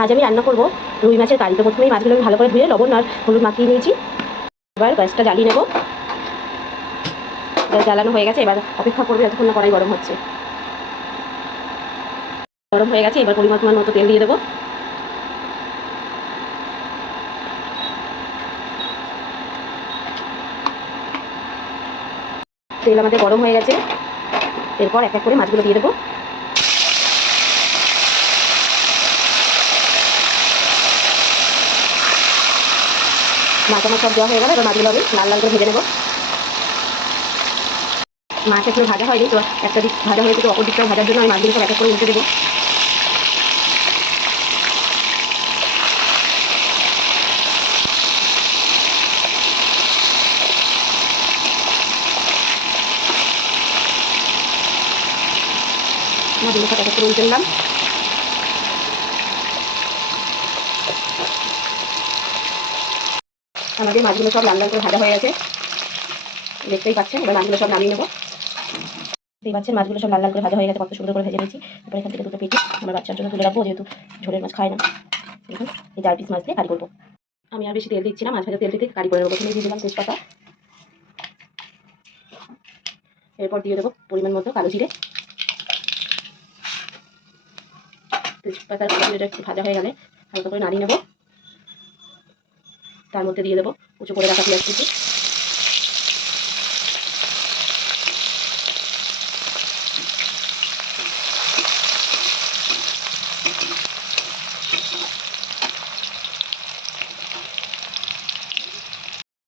আজ আমি রান্না করব রুই মাছের কারি। তো প্রথমেই মাছগুলো আমি ভালো করে ধুয়ে লবণ আর হলুদ মাখিয়ে নিয়েছি। এবার গ্যাসটা জ্বালিয়ে নেব। গ্যাস জ্বালানো হয়ে গেছে, এবার অপেক্ষা করবে যতক্ষণ না কড়াই গরম হচ্ছে। গরম হয়ে গেছে, এবার পরিমাণ মতো তেল দিয়ে দেবো। তেল আমাদের গরম হয়ে গেছে, এরপর এক এক করে মাছগুলো দিয়ে দেবো। মাছ আমার সব দেওয়া হয়ে গেল, এবার মাছগুলো আমি লাল লাল করে ভেজে নেবো। মাছ একটু ভাজা হয়নি, তো একটা দিক ভাজা হয়েছে, তো অপর দিকটাও ভাজার জন্য আমি মাছগুলো সব এক এক করে উল্টে দেবো। মাছগুলো সব এক এক করে উল্টে দিলাম। আমাদের মাছগুলো সব লাল লাল করে ভাজা হয়ে গেছে, দেখতেই পাচ্ছেন। এবার মাছগুলো সব নামিয়ে নেবো। দেখতেই পাচ্ছেন মাছগুলো সব লাল লাল করে ভাজা হয়ে গেছে, কত সুন্দর করে ভেজে নিয়েছি। এবার এখান থেকে দুটো পেটি আমার বাচ্চার জন্য তুলে রাখবো, যেহেতু ঝোলের মাছ খায় না। দেখুন, এই 4 পিস মাছ দিয়ে কারি করবো। আমি আর বেশি তেল দিচ্ছি না, মাছ ভাজা তেল দিতে কারি করে নেবো। প্রথমে দিয়ে দিলাম তেজপাতা, এরপর দিয়ে দেবো পরিমাণ মতো কালো জিরে। তেজপাতার কালো জিরেটা একটু ভাজা হয়ে গেলে হালকা করে নাড়িয়ে নেবো। তার মধ্যে দিয়ে দেবো কুচো করে রাখা পেঁয়াজ কুচি।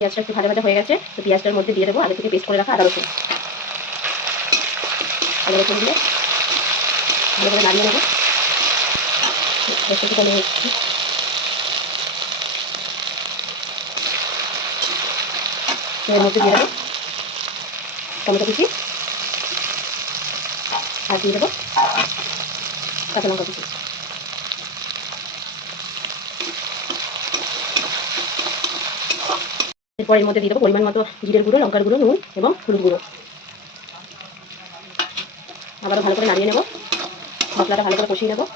পেঁয়াজটা একটু ভাজা ভাজা হয়ে গেছে, তো পেঁয়াজটার মধ্যে দিয়ে দেবো আগে থেকে পেস্ট করে রাখা আদা রসুন। আদা রসুন দিয়ে ভালো করে নাড়িয়ে নেবো। একটু কমে নিচ্ছি। এর মধ্যে দিয়ে দেবো টমেটো কুচি, আর দিয়ে দেবো কাঁচা লঙ্কা কুচি। এরপর এর মধ্যে দিয়ে দেবো পরিমাণ মতো জিরের গুঁড়ো, লঙ্কার গুঁড়ো, নুন এবং হলুদ গুঁড়ো। আবারও ভালো করে নাড়িয়ে নেবো, মশলাটা ভালো করে কষিয়ে নেবো।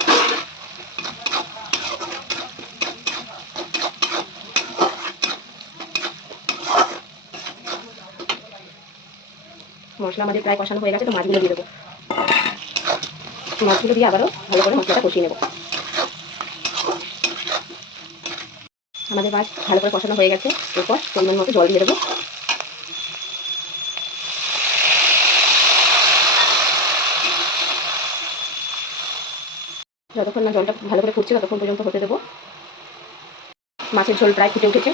মশলা আমাদের প্রায় কষানো হয়ে গেছে, তো মাছগুলো দিয়ে দেবো। মাছগুলো দিয়ে আবারও ভালো করে মশলাটা কষিয়ে নেবো। আমাদের মাছ ভালো করে কষানো হয়ে গেছে, এরপর পরিমাণ মতো জল দিয়ে দেবো। যতক্ষণ না জলটা ভালো করে ফুটছে ততক্ষণ পর্যন্ত হতে দেবো। মাছের ঝোল প্রায় ফুটে উঠেছে,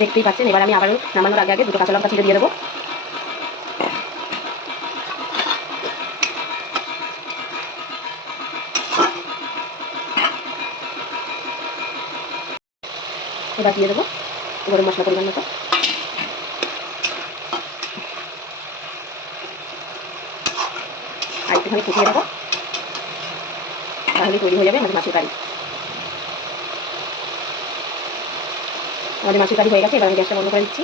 দেখতেই পাচ্ছেন। এবার আমি আবারও নামানোর আগে দুটো কাঁচা লঙ্কা ছিঁড়ে দিয়ে দেবো। এবার দিয়ে দেবো গরম মশলা পরিমাণ মতো। আর একটুখানি ফুটিয়ে দেবো, তাহলে তৈরি হয়ে যাবে আমাদের মাছের কারি। আমাদের মাছের কারি হয়ে গেছে, এবার আমি গ্যাসটা বন্ধ করে দিচ্ছি।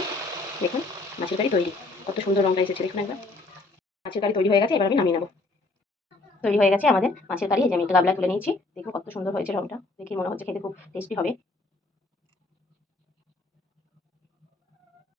দেখুন মাছের কারি তৈরি, কত সুন্দর রঙটা এসেছে দেখুন একবার। মাছের কারি তৈরি হয়ে গেছে, এবার আমি নামিয়ে নেবো। তৈরি হয়ে গেছে আমাদের মাছের কারি, এই যে আমি একটা গামলায় তুলে নিয়েছি। দেখুন কত সুন্দর হয়েছে রঙটা, দেখে মনে হচ্ছে খেতে খুব টেস্টি হবে।